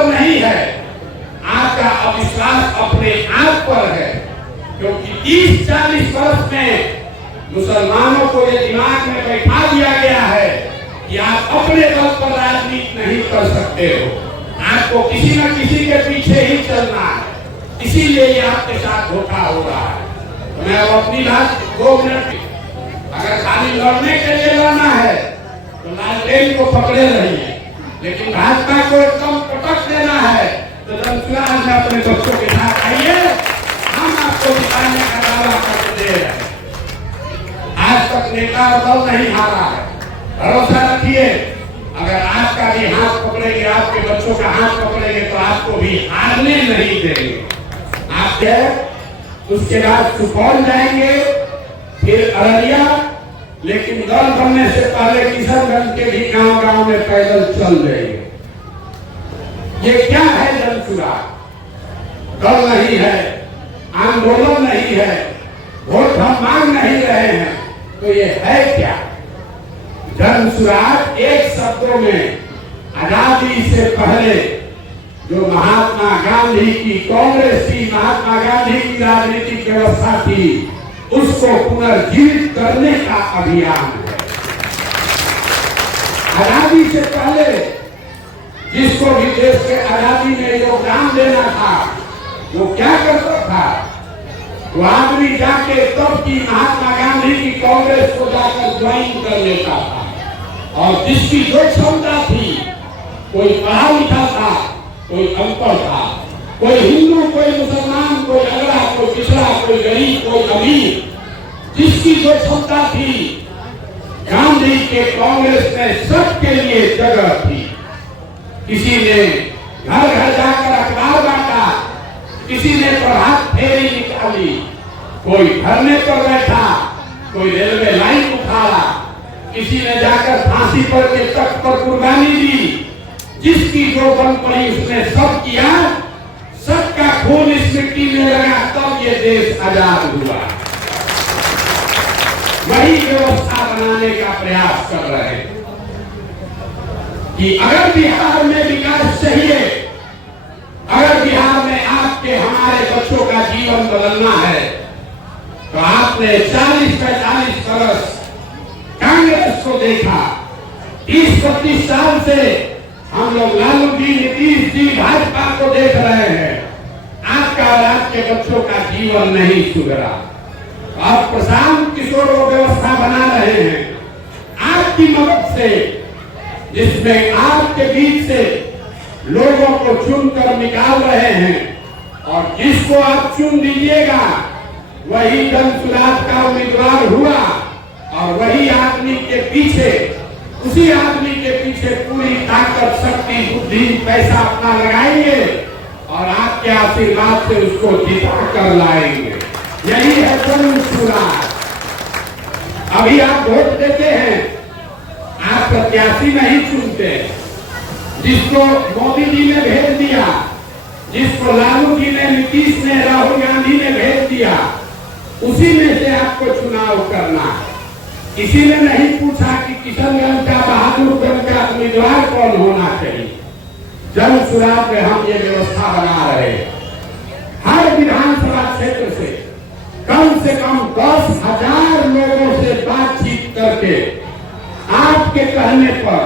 पर नहीं है, आपका अविश्वास अपने आप पर है। क्योंकि 30-40 वर्ष में मुसलमानों को ये दिमाग में बैठा दिया गया है कि आप अपने बल पर राजनीति नहीं कर सकते हो, आपको किसी न किसी के पीछे ही चलना है, इसीलिए ये आपके साथ धोखा हो रहा है। तो मैं अब अपनी बात 2 मिनट, अगर खाली लड़ने के लिए लड़ना है तो लालटेन को पकड़े रहिए, लेकिन भाजपा को एकदम पटक देना है तो जनसुराज में अपने बच्चों के साथ आइए, हम आपको दिखाने का दावा करके दे रहे हैं। आज तक नेता और दल नहीं हारा है, भरोसा रखिए। अगर आपका भी हाथ पकड़ेंगे, आपके बच्चों का हाथ पकड़ेंगे तो आपको भी हारने नहीं देंगे। आप उसके बाद सुपौल जाएंगे, फिर अररिया, लेकिन दल बनने से पहले किशनगंज के भी गांव-गांव में पैदल चल जाएंगे। ये क्या है जनसुराज? दल नहीं है, आंदोलन नहीं है, वोट हम मांग नहीं रहे हैं, तो ये है क्या? जनसुराज एक शब्दों में आजादी से पहले जो महात्मा गांधी की, कांग्रेस की, महात्मा गांधी की राजनीतिक व्यवस्था थी, उसको पुनर्जीवित करने का अभियान है। आजादी से पहले जिसको भी देश के आजादी में योगदान देना था, वो क्या करता था? वो आदमी जाके तब की महात्मा गांधी की कांग्रेस को जाकर ज्वाइन कर लेता था, और जिसकी जो क्षमता थी, कोई पढ़ा लिखा था, कोई अनपढ़ था, कोई हिंदू, कोई मुसलमान, कोई अगड़ा, कोई पिछड़ा, कोई गरीब, कोई अमीर, जिसकी जो क्षमता थी, गांधी के कांग्रेस में सबके लिए जगह थी। किसी ने घर घर जाकर अखबार बांटा, किसी ने प्रभात फेरी निकाली, कोई धरने पर बैठा, कोई रेलवे लाइन उठाया, किसी ने जाकर फांसी पर के तख्त पर कुर्बानी दी। जिसकी जो बन पड़ी उसने सब किया, सबका खून इस मिट्टी में लगा, तब ये देश आजाद हुआ। वही व्यवस्था बनाने का प्रयास कर रहे हैं कि अगर बिहार में विकास चाहिए, अगर बिहार में आपके हमारे बच्चों का जीवन बदलना है, तो आपने 40-45 वर्ष कांग्रेस को देखा। 30-32 साल से हम लोग लालू जी, नीतीश जी, भाजपा को देख रहे हैं। आपका और आपके बच्चों का जीवन नहीं सुधरा। आप प्रशांत किशोर वो व्यवस्था बना रहे हैं आपकी मदद से, जिसमें आपके बीच से लोगों को चुनकर निकाल रहे हैं, और जिसको आप चुन दीजिएगा वही जनसुराज का उम्मीदवार हुआ, और वही आदमी के पीछे, उसी आदमी के पीछे पूरी ताकत, शक्ति, बुद्धि, पैसा अपना लगाएंगे, और आपके आशीर्वाद से उसको जिता कर लाएंगे। यही है जनसुराज। अभी आप वोट देते हैं, आप प्रत्याशी नहीं चुनते। जिसको मोदी जी ने भेज दिया, जिसको लालू जी ने, नीतीश ने, राहुल गांधी ने भेज दिया, उसी में से आपको चुनाव करना है। किसी ने नहीं पूछा कि किशनगंज का, बहादुरगंज का उम्मीदवार कौन होना चाहिए। जनसुराज में हम ये व्यवस्था बना रहे हैं। हर विधानसभा क्षेत्र से कम 10,000 लोगों से बातचीत करके, आपके कहने पर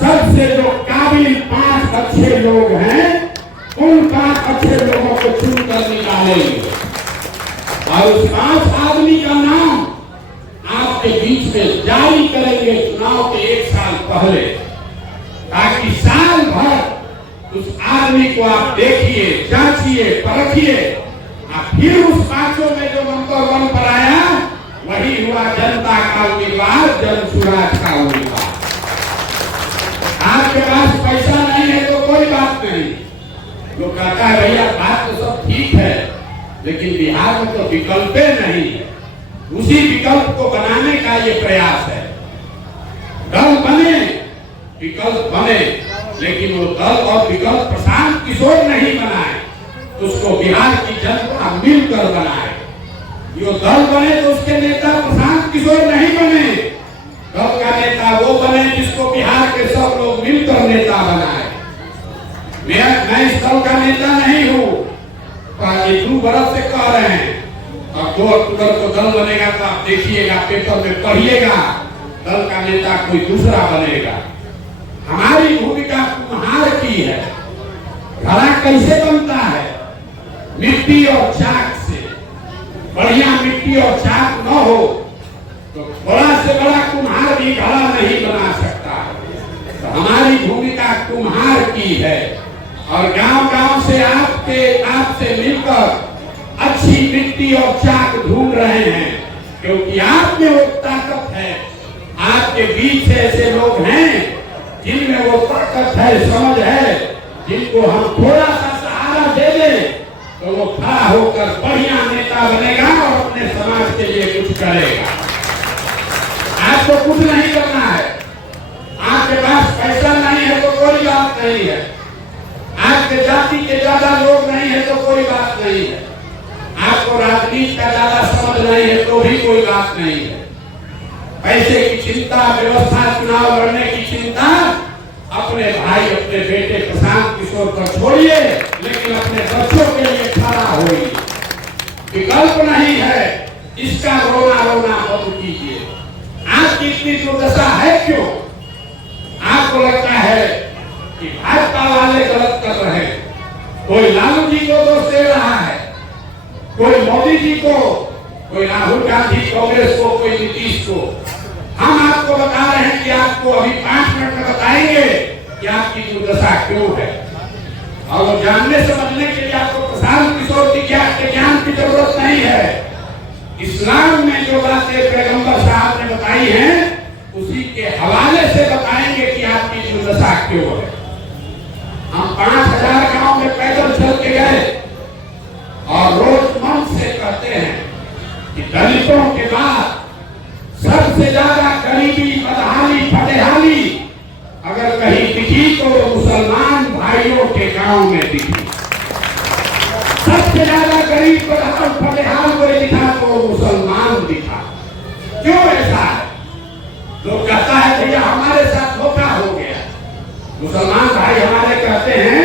सबसे जो काबिल 5 अच्छे लोग हैं, उन 5 अच्छे लोगों को चुनकर निकालेंगे, और उस 5 आदमी का नाम आपके बीच में जारी करेंगे चुनाव के 1 साल पहले, ताकि साल भर उस आदमी को आप देखिए, जांचिए, परखिए, और फिर उस 5 में जो नंबर 1 पर आया, वही हुआ जनता का उम्मीदवार, जनसुराज का उम्मीदवार। आपके पास पैसा नहीं है तो कोई बात नहीं, लोग कहता है भैया बात तो सब ठीक है, लेकिन बिहार में तो विकल्प नहीं है। उसी विकल्प को बनाने का ये प्रयास है। दल बने, विकल्प बने, लेकिन वो दल और विकल्प प्रशांत किशोर नहीं बनाए, उसको बिहार की जनता मिलकर बनाए। जो दल बने तो उसके नेता प्रशांत किशोर नहीं बने, दल का नेता वो बने जिसको बिहार के सब लोग मिलकर नेता बनाए। मैं इस दल का नेता नहीं हूँ, पर 2 बरस से कह रहे हैं। और 2 अक्टूबर को दल बनेगा तो आप देखिएगा, पेपर में पढ़िएगा, दल का नेता कोई दूसरा बनेगा। हमारी भूमिका कुम्हार की है। घड़ा कैसे बनता है? मिट्टी और चाक से। बढ़िया मिट्टी और चाक न हो तो बड़ा से बड़ा कुम्हार भी घड़ा नहीं बना सकता। तो हमारी भूमिका कुम्हार की है और गांव-गांव से आपसे मिलकर अच्छी मिट्टी और चाक ढूंढ रहे हैं, क्योंकि आप में वो ताकत है। आपके बीच ऐसे लोग हैं जिनमें वो ताकत है, समझ है, जिनको हम थोड़ा सा सहारा दे दें तो वो खड़ा होकर बढ़िया नेता बनेगा और अपने समाज के लिए कुछ करेगा। आपको कुछ नहीं करना है। आपके पास पैसा नहीं है तो कोई बात नहीं है। आपके जाति के ज्यादा लोग नहीं है तो कोई बात नहीं है। आपको राजनीति का ज्यादा समझ नहीं है तो भी कोई बात नहीं है। पैसे की चिंता, व्यवस्था, चुनाव लड़ने की चिंता अपने भाई, अपने बेटे प्रशांत किशोर पर छोड़िए, लेकिन अपने बच्चों के लिए खड़ा होइए। विकल्प नहीं है, इसका रोना रोना मत कीजिए। आपकी इतनी दुर्दशा है क्यों? आपको लगता है कि भाजपा वाले गलत कर रहे हैं। कोई लालू जी को दोष दे रहा है, कोई मोदी जी को, कोई राहुल गांधी कांग्रेस को, कोई नीतीश को। हम आपको बता रहे हैं कि आपको अभी 5 मिनट में बताएंगे कि आपकी दुर्दशा क्यों है। और वो जानने समझने के लिए आपको प्रशांत किशोर जी के ज्ञान की जरूरत नहीं है। इस्लाम में जो बातें पैगंबर साहब ने बताई हैं उसी के हवाले से बताएंगे कि आपकी दुर्दशा क्यों है। हम 5000 गांव में पैदल चल के गए और रोज मन से कहते हैं कि दलितों के बाद सबसे ज्यादा गरीबी, बदहाली, फटेहाली अगर कहीं दिखी तो मुसलमान भाइयों के गांव में दिखी। सबसे ज्यादा गरीब, बदहाल, फटेहाल कोई दिखा तो मुसलमान दिखा। क्यों ऐसा है? लोग कहता है भैया हमारे साथ धोखा हो गया। मुसलमान भाई हमारे कहते हैं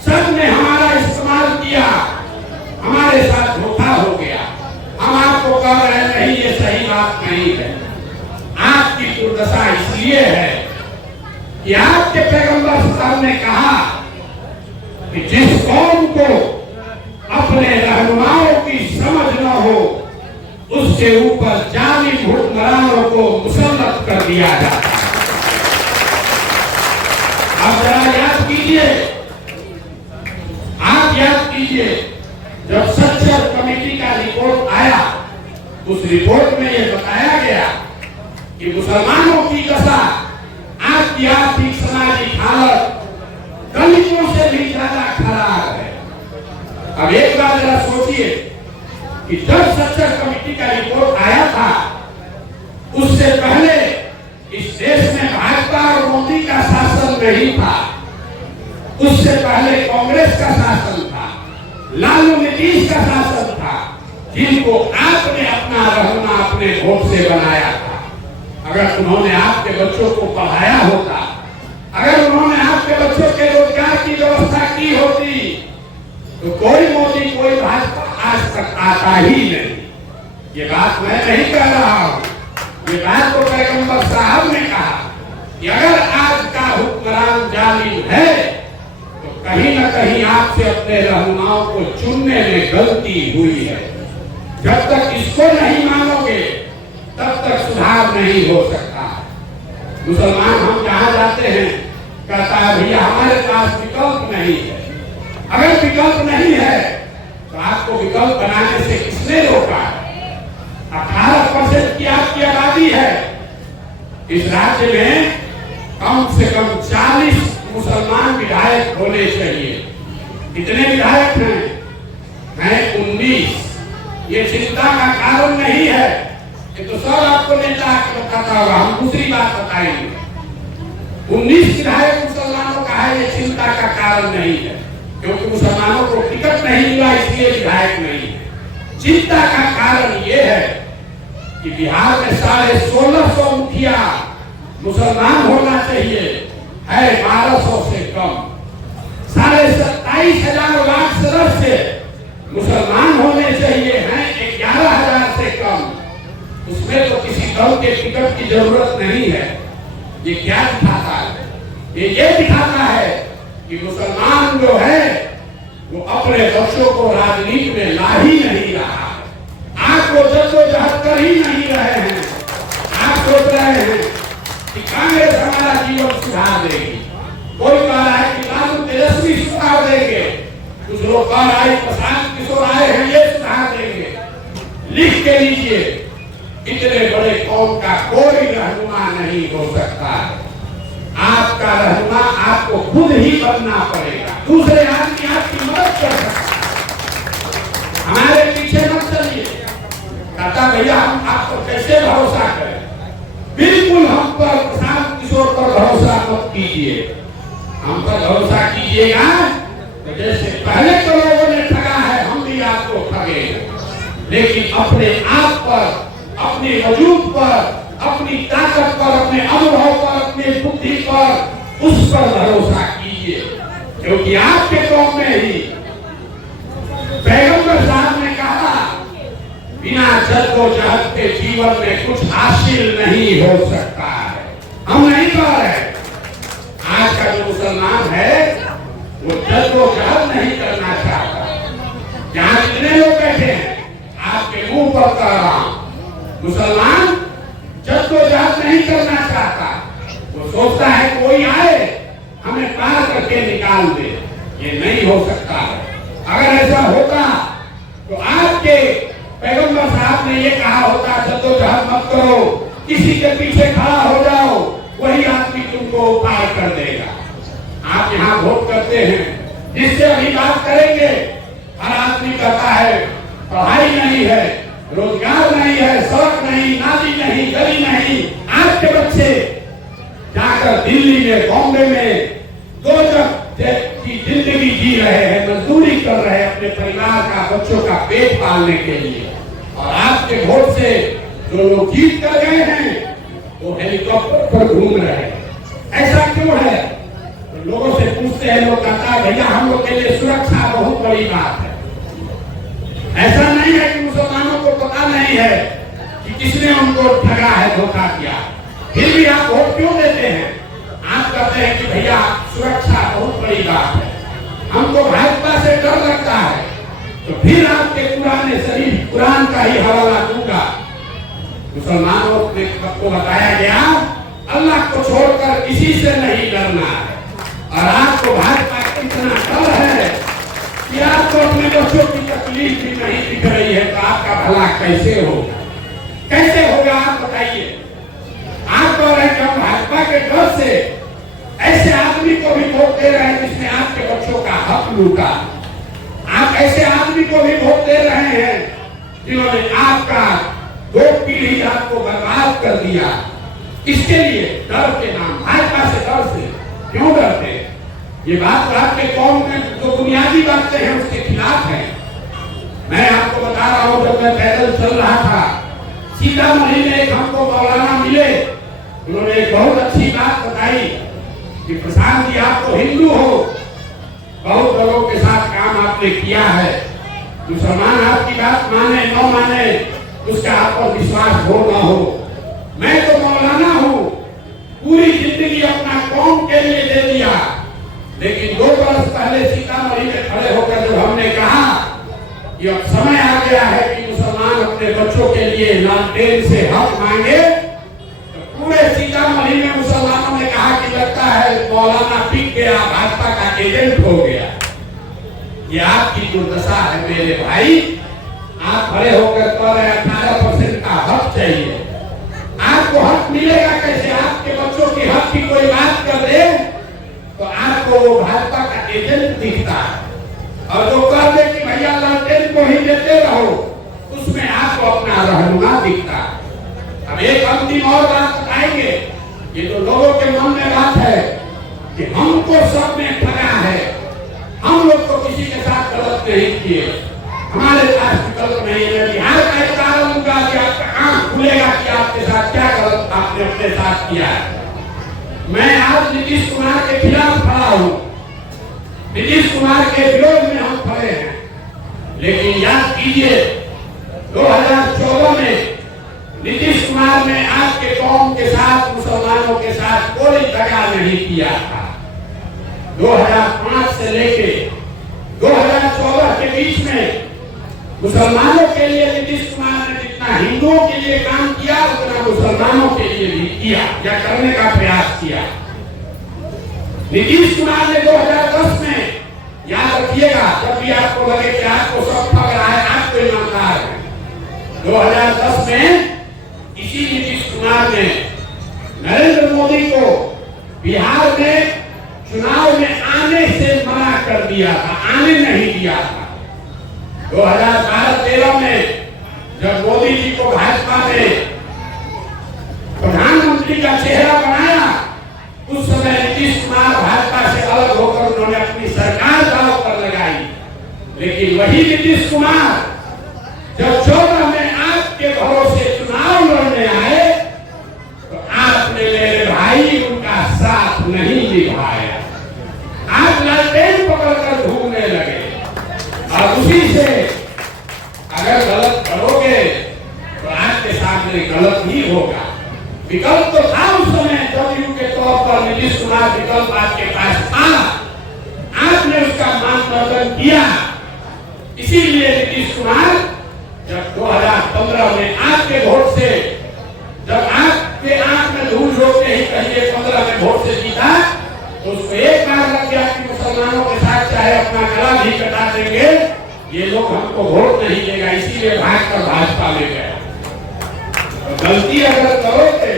सबने हमारा इस्तेमाल किया, हमारे साथ धोखा हो गया। हम आपको कह रहे हैं नहीं, ये सही बात नहीं है। आपकी दुर्दशा इसलिए है कि आपके पैगंबर साहब ने कहा कि जिस कौम को अपने रहनुमाओं की समझ न हो उसके ऊपर जालिम हुक्मरानों को मुसल्लत कर दिया जाता है। अब जरा याद कीजिए, आप याद कीजिए, जब सच्चर कमेटी का रिपोर्ट आया, उस रिपोर्ट में यह बताया गया कि मुसलमानों की दशा, आपकी आर्थिक सामाजिक हालत दलितों से भी ज्यादा खराब है। अब एक बार जरा सोचिए कि जब सच्चर कमेटी का रिपोर्ट आया था, उससे पहले इस देश में भाजपा और मोदी का शासन नहीं था। उससे पहले कांग्रेस का शासन था, लालू नीतीश का शासन था, जिनको आपने अपना रहनुमा अपने वोट से बनाया था। अगर उन्होंने आपके बच्चों को पढ़ाया होता, अगर उन्होंने आपके बच्चों के रोजगार की व्यवस्था की होती तो कोई मोदी, कोई भाजपा आज तक आता ही नहीं। ये बात मैं नहीं कह रहा हूं, ये बात तो पैगंबर साहब ने कहा कि अगर आज का हुक्मरान जालिम है तो कहीं न कहीं आपसे अपने रहनुमाओं को चुनने में गलती हुई है। जब तक इसको नहीं मानोगे तब तक सुधार नहीं हो सकता। मुसलमान हम जहां जाते हैं कहता है भैया हमारे पास विकल्प नहीं है। अगर विकल्प नहीं है तो आपको विकल्प बनाने से किसने रोका है? 18% की आपकी आबादी है। इस राज्य में कम से कम 40 मुसलमान विधायक होने चाहिए। कितने विधायक हैं 19। ये चिंता का कारण नहीं है कि तो सब आपको नेता आके बताता होगा। हम दूसरी बात बताएंगे। 19 विधायक मुसलमानों का है, ये चिंता का कारण नहीं है, क्योंकि मुसलमानों को टिकट नहीं मिला इसलिए विधायक नहीं है। चिंता का कारण ये है कि बिहार में 1650 मुखिया मुसलमान होना चाहिए, है 1200 से कम। 22,000 लाख सदस्य मुसलमान होने चाहिए हैं 11,000 से कम, उसमें तो किसी दल के टिकट की जरूरत नहीं है। ये क्या दिखाता है? ये दिखाता है कि मुसलमान जो है वो अपने बच्चों को राजनीति में ला ही नहीं रहा। आपको जद्दोजहद कर ही नहीं रहे हैं। आप सोच रहे हैं कि कांग्रेस हमारा जीवन सुधार देगी, कोई कह रहा है कि लालू तेजस्वी सुधार देंगे, कुछ लोग कह रहे हैं प्रशांत किशोर आए हैं ये सुधार देंगे। लिख के लीजिए, इतने बड़े कौम का कोई रहनुमा नहीं हो सकता है। आपका रहनुमा आपको खुद ही बनना पड़ेगा, दूसरे आदमी आपकी मदद कर सकता है। हमारे पीछे मत चलिए, कहता भैया हम आप पर कैसे भरोसा करें। बिल्कुल हम पर प्रशांत किशोर पर भरोसा मत कीजिए, हम पर भरोसा कीजिएगा तो जैसे पहले तो लोगों ने ठगा है हम भी आपको ठगेंगे, लेकिन अपने आप पर, अपने वजूद पर, अपनी ताकत पर, अपने अनुभव पर, अपनी बुद्धि पर, उस पर भरोसा कीजिए। क्योंकि आपके कौम में ही पैगंबर साहब ने कहा बिना जद्दोजहद के जीवन में कुछ हासिल नहीं हो सकता है। हम नहीं कह रहे, आज का जो मुसलमान है वो जद्दोजहद नहीं करना चाहता। यहाँ जितने लोग बैठे हैं आपके मुंह पर कह रहा हूं, मुसलमान जद्दोजहद नहीं करना चाहता। वो सोचता है कोई आए हमें पार करके निकाल दे, ये नहीं हो सकता है। अगर ऐसा होता तो आपके पैगंबर साहब ने ये कहा होता जद्दोजहद मत करो, किसी के पीछे खड़ा हो जाओ, वही आदमी तुमको पार कर देगा। आप यहाँ वोट करते हैं, जिससे अभी बात करेंगे, हर आदमी कहता है पढ़ाई नहीं है, रोजगार नहीं है, सड़क नहीं, नाली नहीं, गली नहीं। आपके बच्चे जाकर दिल्ली में, बॉम्बे में दो जग की जिंदगी जी रहे हैं, मजदूरी कर रहे हैं अपने परिवार का, बच्चों का पेट पालने के लिए। और आपके वोट से जो लोग जीत कर गए हैं वो हेलीकॉप्टर पर घूम रहे हैं। ऐसा क्यों है? तो लोगों से पूछते हैं, लोग कहता है भैया हम लोग के लिए सुरक्षा बहुत बड़ी बात है। ऐसा नहीं है कि मुसलमानों को पता नहीं है कि किसने उनको ठगा है, धोखा किया, फिर भी आप वोट क्यों देते हैं? आप कहते हैं कि भैया सुरक्षा बहुत बड़ी बात है, हमको भाजपा से डर लगता है। तो फिर आपके पुराने शरीफ कुरान का ही हवाला दूंगा। मुसलमानों को बताया गया अल्लाह को छोड़कर किसी से नहीं डरना है। और आपको भाजपा का इतना डर है कि आपको अपने बच्चों की तकलीफ भी नहीं दिख रही है, तो आपका भला कैसे होगा? कैसे होगा आप बताइए। आप कह रहे हैं कि हम भाजपा के डर से ऐसे आदमी को भी वोट दे रहे हैं जिसने आपके बच्चों का हक लूटा। आप ऐसे आदमी को भी वोट दे रहे हैं जिन्होंने आपका 2 पीढ़ी आपको बर्बाद कर दिया। इसके लिए डर के नाम, भाजपा से डर से क्यों डरते? ये बात तो आपके कौम में जो बुनियादी बातें हैं उसके खिलाफ है। मैं आपको बता रहा हूं, जब मैं पैदल चल रहा था, सीतामढ़ी में एक हमको मौलाना मिले, उन्होंने एक बहुत अच्छी बात बताई कि प्रशांत जी आप तो हिंदू हो, बहुत लोगों के साथ काम आपने किया है, मुसलमान आपकी बात माने न माने उसका आप पर विश्वास हो न हो, मैं तो मौलाना हूँ, पूरी जिंदगी अपना कौम के लिए दे दिया, लेकिन 2 वर्ष पहले सीतामढ़ी में खड़े होकर जब हमने कहा कि अब समय आ गया है कि मुसलमान अपने बच्चों के लिए लालटेन से हक मांगे, तो पूरे सीतामढ़ी में मुसलमानों ने कहा कि लगता है मौलाना बिक गया, भाजपा का एजेंट हो गया। ये आपकी दुर्दशा है मेरे भाई। आप खड़े होकर कह रहे 18% का हक चाहिए, आपको हक मिलेगा कैसे? आपके बच्चों की हक की कोई बात कर दे तो आपको वो भाजपा का एजेंट दिखता है, और जो कह दे कि भैया लालटेन को ही देते रहो, उसमें आपको अपना रहनुमा दिखता है। अब एक अंतिम और बात बताएंगे, ये तो लोगों के मन में बात है कि हमको सब ने ठगा है, हम लोग तो किसी के साथ गलत नहीं किए, हमारे पास विकल्प नहीं है। बिहार का एक कारण होगा कि आपका आंख खुलेगा कि आपके साथ क्या गलत आपने अपने साथ किया है। मैं आज नीतीश कुमार के खिलाफ खड़ा हूँ। नीतीश कुमार के विरोध में हम खड़े हैं। लेकिन याद कीजिए 2014 में नीतीश कुमार ने आपके कौम के साथ, मुसलमानों के साथ कोई दगा नहीं किया था। 2005 से लेके 2014 के बीच में मुसलमानों के लिए नीतीश कुमार ने जितना हिंदुओं के लिए काम किया उतना मुसलमानों के लिए भी किया या करने का प्रयास किया। नीतीश कुमार ने 2010 में, याद रखिएगा, जब भी आपको लगे कि आपको सब ठग रहा है, आपको ईमानदार है, 2010 में इसी नीतीश कुमार ने नरेंद्र मोदी को बिहार में चुनाव में आने से मना कर दिया था, आने नहीं दिया था। 2012-13 में जब मोदी जी को भाजपा ने प्रधानमंत्री का चेहरा बनाया, उस समय नीतीश कुमार भाजपा से अलग होकर उन्होंने अपनी सरकार दांव पर लगाई। लेकिन वही नीतीश कुमार जब 14 में आपके भरोसे चुनाव लड़ने आए तो आपने मेरे भाई उनका साथ नहीं निभाया। आप लालटेन पकड़कर घूमने लगे और उसी से अगर गलत करोगे तो आपके सामने गलत ही होगा। विकल्प तो था उस समय, जदयू के तौर पर नीतीश कुमार विकल्प आपके पास था, आपने उसका मानदंड किया। इसीलिए नीतीश कुमार जब 2015 में आपके वोट से, जब आपके आंख में धूल झोंकते ही कहिए 15 में वोट से जीता, तो उसको एक बार लग गया कि मुसलमानों के साथ चाहे अपना गला भी कटा देंगे, ये लोग हमको वोट नहीं देगा, इसीलिए भागकर भाजपा में गए। तो गलती अगर करोगे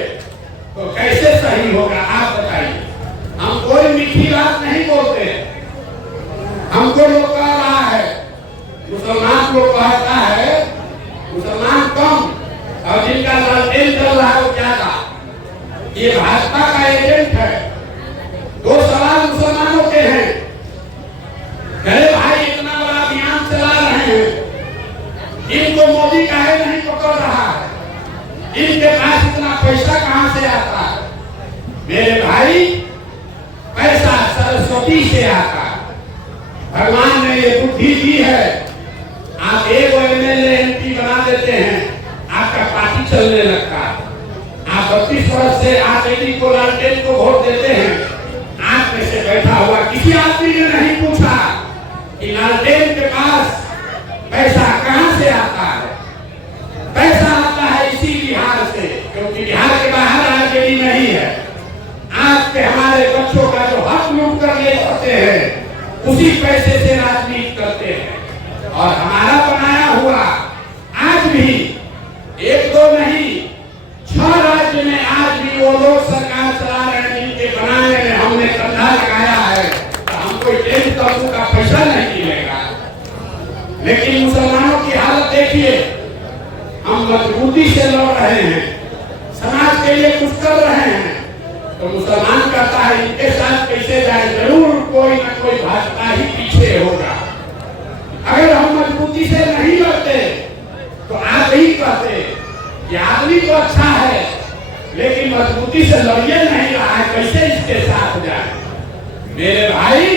तो कैसे सही होगा आप बताइए। हम कोई मीठी बात नहीं बोलते, हमको लोग कह रहा है, मुसलमान लोग कहता है मुसलमान कम और जिनका लालटेन चल रहा है वो ज्यादा। ये भाजपा का एजेंट है। 2 सवाल मुसलमानों के हैं, अरे भाई इतना बड़ा अभियान चला रहे हैं, इनको मोदी काहे नहीं पकड़ रहा है, इनके पास इतना पैसा कहां से आता है? मेरे भाई, पैसा सरस्वती से आता है। भगवान ने ये बुद्धि दी है। आप एक एमएलए एमपी बना देते हैं, आपका पार्टी चलने लगता है। आप 32 वर्ष से आप एडी को, लालटेन को वोट देते हैं। आप में से बैठा हुआ किसी आदमी ने नहीं पूछा कि लालटेन के पास पैसा कहां से आता है। पैसा आता है इसी बिहार से, क्योंकि बिहार के बाहर आरजेडी नहीं है। आपके हमारे बच्चों का जो हक लूट कर ले जाते हैं, उसी पैसे से राजनीति करते हैं। और हमारा बनाया हुआ आज भी 1-2 नहीं, 6 राज्य में आज भी वो लोग सरकार चला रहे हैं जिनके बनाने में हमने कंधा लगाया है। तो हमको 1 तंबू का पैसा नहीं मिलेगा। लेकिन मुसलमानों की हालत देखिए, हम मजबूती से लड़ रहे हैं, समाज के लिए कुछ कर रहे हैं, तो मुसलमान कहता है इनके साथ कैसे जाए, जरूर कोई ना कोई भाजपा ही पीछे होगा। अगर हम मजबूती से नहीं लड़ते तो आप ही कहते कि आदमी तो अच्छा है लेकिन मजबूती से लड़िए नहीं रहा है, कैसे इसके साथ जाए। मेरे भाई,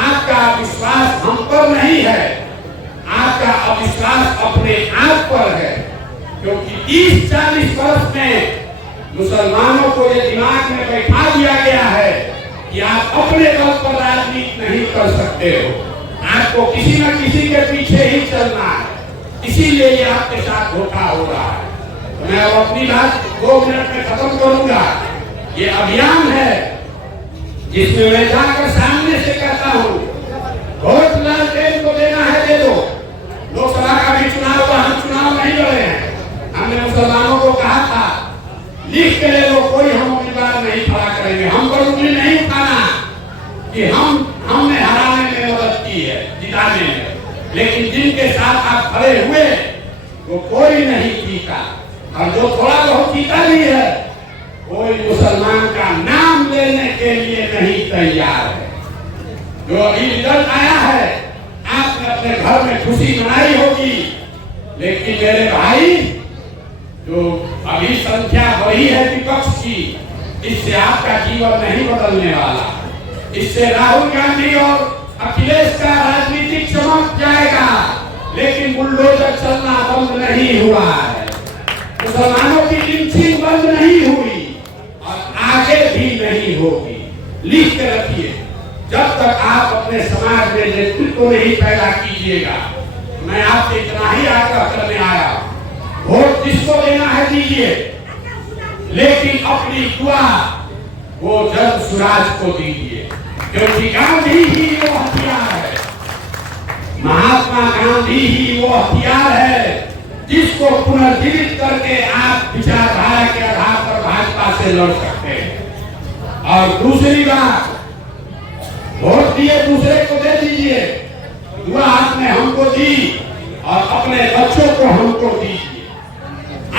आपका विश्वास हम पर नहीं है, आपका अविश्वास अपने आप पर है। क्योंकि 30-40 वर्ष में मुसलमानों को ये दिमाग में बैठा दिया गया है कि आप अपने बल पर राजनीति नहीं कर सकते हो, आपको किसी न किसी के पीछे ही चलना है। इसीलिए ये आपके साथ धोखा हो रहा है। तो मैं अब अपनी बात 2 मिनट में खत्म करूंगा। ये अभियान है जिसमें मैं जाकर सामने से कहता हूँ, वोट लालटेन को देना है दे दो। लोकसभा का भी चुनाव हुआ, हम चुनाव नहीं लड़े हैं। हमने मुसलमानों को कहा था लिख के ले लो, कोई हम उम्मीदवार नहीं खड़ा करेंगे। हम पर उंगली नहीं उठाना कि हमने हराने में मदद की है, जिताने में। लेकिन जिनके साथ आप खड़े हुए वो कोई नहीं जीता, और जो थोड़ा बहुत जीता भी है कोई मुसलमान का नाम लेने के लिए नहीं तैयार है। जो अभी रिजल्ट आया है, आपने अपने घर में खुशी मनाई होगी, लेकिन मेरे भाई, जो अभी संख्या बढ़ी है विपक्ष की, इससे आपका जीवन नहीं बदलने वाला। इससे राहुल गांधी और बुलडोजर चलना बंद नहीं हुआ है, मुसलमानों की लिंचिंग बंद नहीं हुई और आगे भी नहीं होगी। लिख के रखिए, जब तक आप अपने समाज में नेतृत्व नहीं पैदा कीजिएगा। मैं आपसे इतना ही आग्रह करने आया, वोट जिसको देना है दीजिए, लेकिन अपनी दुआ वो जन सुराज को दीजिए, क्योंकि गांधी ही वो हथियार है, महात्मा गांधी ही वो हथियार है जिसको पुनर्जीवित करके आप विचारधारा के आधार पर भाजपा से लड़ सकते हैं। और दूसरी बात, वोट दिए दूसरे को दे दीजिए, दुआ आपने हमको दी और अपने बच्चों को हमको दीजिए।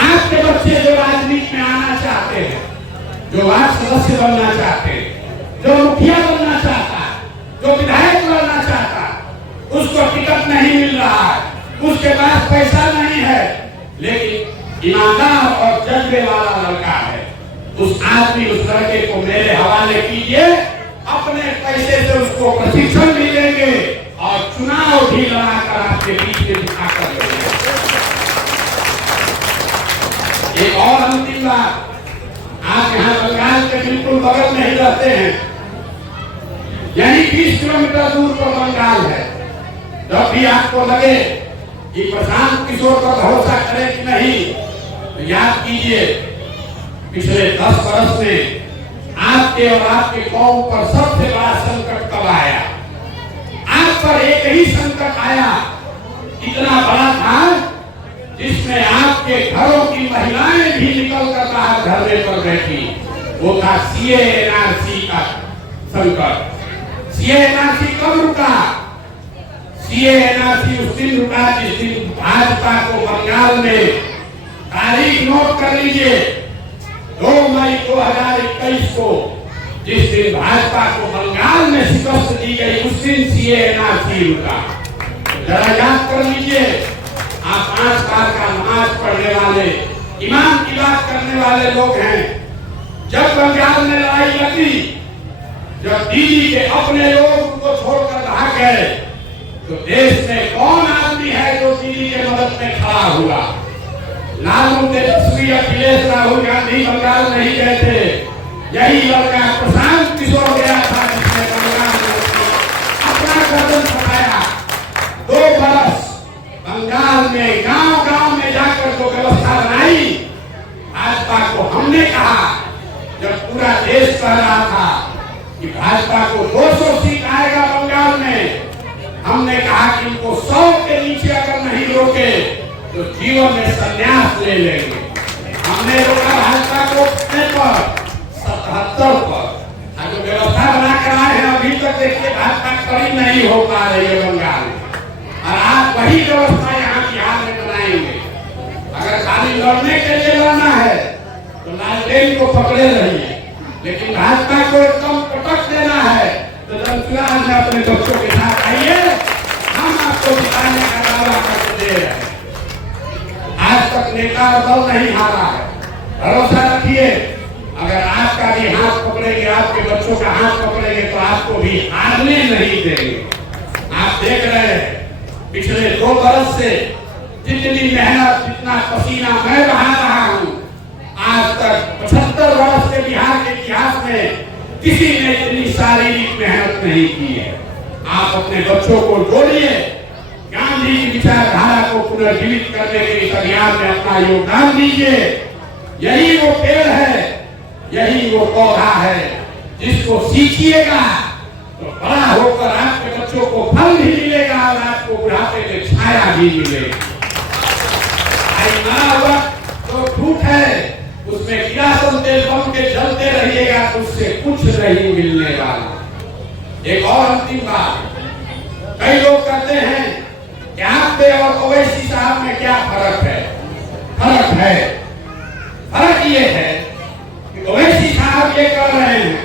आपके बच्चे जो राजनीति में आना चाहते हैं, जो वार्ड सदस्य बनना चाहते हैं, जो मुखिया बनना चाहता है, जो विधायक बनना चाहता है, उसको टिकट नहीं मिल रहा है, उसके पास पैसा नहीं है, लेकिन ईमानदार और जज्बे वाला लड़का है, उस आदमी उस लड़के को मेरे हवाले कीजिए। अपने पैसे से उसको प्रशिक्षण भी देंगे और चुनाव भी लड़ाकर आपके बीच में दिखाकर देंगे। एक और अंतिम बात, आप यहाँ बंगाल के बिल्कुल बगल में ही रहते हैं, यानी 20 किलोमीटर दूर पर बंगाल है। जब भी आपको लगे कि प्रशांत किशोर पर भरोसा करें कि नहीं, तो याद कीजिए पिछले 10 वर्ष में आपके और आपके कौम पर सबसे बड़ा संकट कब आया? आप पर एक ही संकट आया, इतना बड़ा था जिसमें आपके घरों की महिलाएं भी निकल कर बाहर धरने पर बैठी। वो था सीए एनआरसी का संकट। सीए एनआरसी कब रुका? सीए एनआरसी उस दिन रुका जिस दिन भाजपा को बंगाल में, तारीख नोट कर लीजिए, 2 मई 2021 को जिस दिन भाजपा को बंगाल में शिकस्त दी गई, उस दिन सीए एनआरसी रुका। जरा याद कर लीजिए, आप 5 बार का नमाज पढ़ने वाले, ईमान की बात करने वाले लोग हैं। जब बंगाल में लड़ाई लगी, जब दिल्ली के अपने लोग उनको छोड़कर भाग गए, तो देश में कौन आदमी है जो दिल्ली के मदद में खड़ा हुआ? लालू तेजस्वी, अखिलेश, राहुल गांधी बंगाल नहीं गए थे। यही लड़का प्रशांत किशोर गया था, जिसने बंगाल में अपना कदम बढ़ाया। 2 बरस बंगाल में गांव-गांव में जाकर जो व्यवस्था बनाई, भाजपा को हमने कहा, जब पूरा देश कह रहा था कि भाजपा को 200 सीट आएगा बंगाल में, हमने कहा कि इनको 100 के नीचे अगर नहीं रोके तो जीवन में संन्यास ले लेंगे। हमने रोका भाजपा को 77 पर। जो व्यवस्था बना कर आए हैं, अभी तक देखिए भाजपा खड़ी नहीं हो पा रही है बंगाल में, और आप वही व्यवस्था यहाँ बिहार में बनाएंगे। अगर खाली लड़ने के लिए लड़ना है तो लालटेन को पकड़े रहिए, लेकिन भाजपा को एकदम पटक देना है तो जनसुराज में अपने बच्चों के साथ आइए, हम आपको जिताने का दावा करके दे रहे हैं। आज तक नेता और दल नहीं हारा है, भरोसा रखिए। अगर आपका भी हाथ पकड़ेंगे, आपके बच्चों का हाथ पकड़ेंगे, तो आपको भी हारने नहीं देंगे। आप देख रहे हैं पिछले 2 बरस से जितनी मेहनत, जितना पसीना मैं बहा रहा हूँ, आज तक 75 वर्ष के बिहार के इतिहास में किसी ने इतनी शारीरिक मेहनत नहीं की है। आप अपने बच्चों को जोड़िए, गांधी की विचारधारा को पुनर्जीवित करने के इस अभियान में अपना योगदान दीजिए। यही वो पेड़ है, यही वो पौधा है जिसको सींचिएगा तो बड़ा होकर आपके बच्चों को फल भी मिलेगा और आपको बुढ़ापे में छाया भी मिलेगी। तो ठूठ है, उसमें किरासन तेल बम के जलते रहिएगा तो उससे कुछ नहीं मिलने वाला। एक और अंतिम बात, कई लोग कहते हैं कि आप पे और ओवैसी साहब में क्या फर्क है? फर्क ये है कि ओवैसी साहब ये कह रहे हैं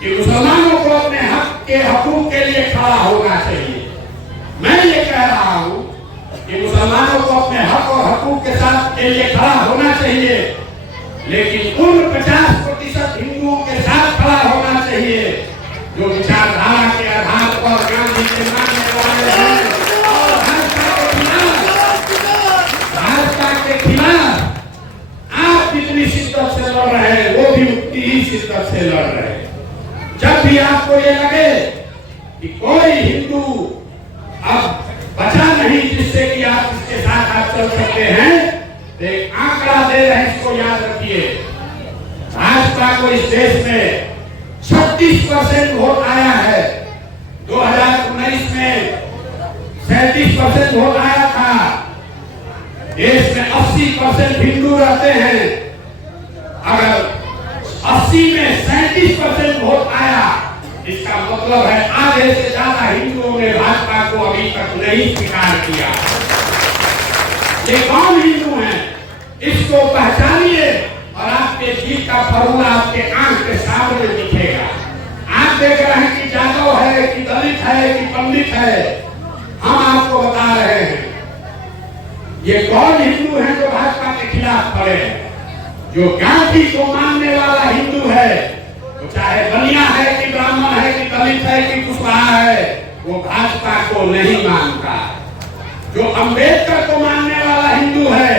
कि मुसलमानों को अपने हक के हकूक के लिए खड़ा होना चाहिए। मैं ये कह रहा हूँ कि मुसलमानों को अपने हक और हकूक के साथ के लिए खड़ा होना चाहिए, लेकिन उन 50% हिंदुओं के साथ खड़ा होना चाहिए जो विचारधारा के आधार पर गांधी के मानने वाले हैं और भाजपा के खिलाफ शिद्दत से लड़ रहे हैं। जब भी आपको ये लगे कि कोई हिंदू अब बचा नहीं जिससे कि आप इसके साथ आप चल सकते हैं, तो एक आंकड़ा दे रहे हैं, इसको याद रखिए। भाजपा को इस देश में 36% वोट आया है। 2019 में 37% वोट आया था। देश में 80% हिंदू रहते हैं। अगर 80 में 37% वोट आया, इसका मतलब है आधे से ज्यादा हिंदुओं ने भाजपा को अभी तक नहीं स्वीकार किया। ये कौन हिंदू हैं, इसको पहचानिए और आपके जीत का फॉर्मूला आपके आंख के सामने दिखेगा। आप देख रहे हैं कि यादव है कि दलित है कि पंडित है, हम आपको बता रहे हैं ये कौन हिंदू है जो भाजपा के खिलाफ खड़े हैं। जो गांधी को मानने वाला हिंदू है, तो चाहे बनिया है कि ब्राह्मण है कि दलित है कि कुशवाहा है, वो भाजपा को नहीं मानता। जो अंबेडकर को मानने वाला हिंदू है,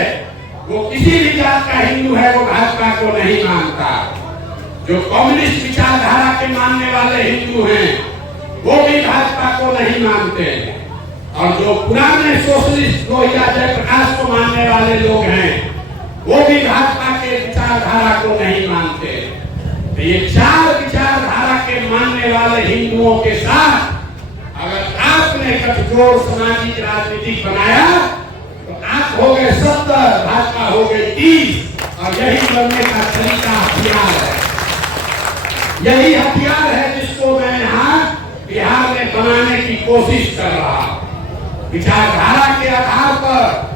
वो किसी भी जात का हिंदू है, वो भाजपा को नहीं मानता। जो कम्युनिस्ट विचारधारा के मानने वाले हिंदू हैं, वो भी भाजपा को नहीं मानते। और जो पुराने सोशलिस्ट लोहिया जयप्रकाश को मानने वाले लोग हैं, वो भी भाजपा के विचारधारा को नहीं मानते। तो ये चार विचारधारा के मानने वाले हिंदुओं के साथ अगर आपने गठजोड़ सामाजिक राजनीति बनाया, तो आप हो गए 70, भाजपा हो गए 30, और यही लड़ने का तरीका हथियार है। यही हथियार है जिसको मैं यहाँ बिहार में बनाने की कोशिश कर रहा हूँ। विचारधारा के आधार पर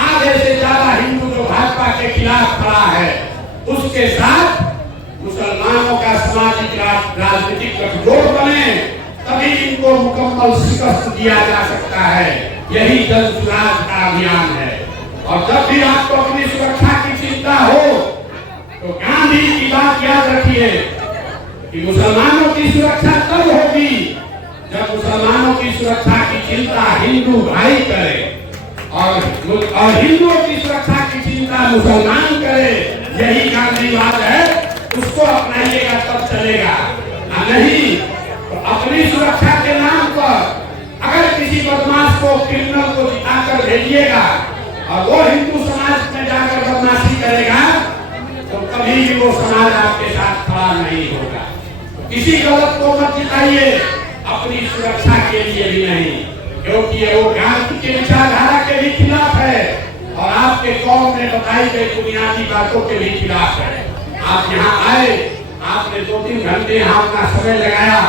आधे से ज्यादा हिंदू जो भाजपा के खिलाफ खड़ा है, उसके साथ मुसलमानों का सामाजिक राजनीतिक गठजोड़ बने, तभी इनको मुकम्मल शिकस्त दिया जा सकता है। यही जन सुराज का अभियान है। और जब भी आपको अपनी सुरक्षा की चिंता हो, तो गांधी की बात याद रखिए कि मुसलमानों की सुरक्षा तब होगी जब मुसलमानों की सुरक्षा की चिंता हिंदू भाई करे, और हिंदुओं की सुरक्षा की चिंता मुसलमान करे। यही गांधीवाद है, उसको अपनाइएगा तब चलेगा, नहीं तो अपनी सुरक्षा के नाम पर अगर किसी बदमाश को, क्रिमिनल को जिताकर भेजिएगा और वो हिंदू समाज में जाकर बदमाशी करेगा, तो कभी भी वो समाज आपके साथ खड़ा नहीं होगा। तो किसी गलत को मत जिताइए, अपनी सुरक्षा के लिए भी नहीं, क्योंकि वो गांधी के विचारधारा के भी खिलाफ है और आपके कौम में बताई गई बुनियादी बातों के भी खिलाफ है। आप यहाँ आए, आपने 2-3 घंटे यहाँ अपना समय लगाया,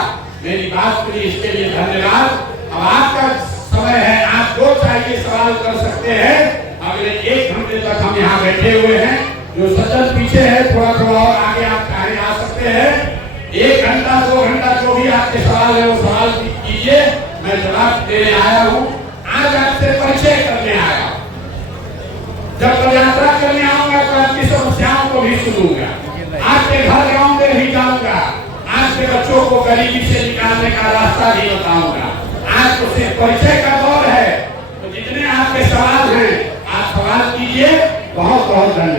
मेरी बात के लिए इसके लिए धन्यवाद। अब आपका समय है, आप जो चाहिए सवाल कर सकते हैं। अगले 1 घंटे तक हम यहाँ बैठे हुए हैं। जो सज्जन पीछे है, थोड़ा थोड़ा और आगे आप चाहे आ सकते हैं। 1 घंटा 2 घंटा जो भी आपके सवाल है वो सवाल कीजिए, मैं जवाब देने आया हूँ। आज आपसे परिचय करने आया हूँ। जब पदयात्रा करने आऊंगा तो आपकी समस्याओं को भी सुनूंगा, आपके घर गाँव में भी जाऊंगा, आपके बच्चों को गरीबी से निकालने का रास्ता भी बताऊंगा। आज तो सिर्फ परिचय का दौर है, तो जितने आपके सवाल हैं आप सवाल कीजिए। बहुत बहुत धन्यवाद।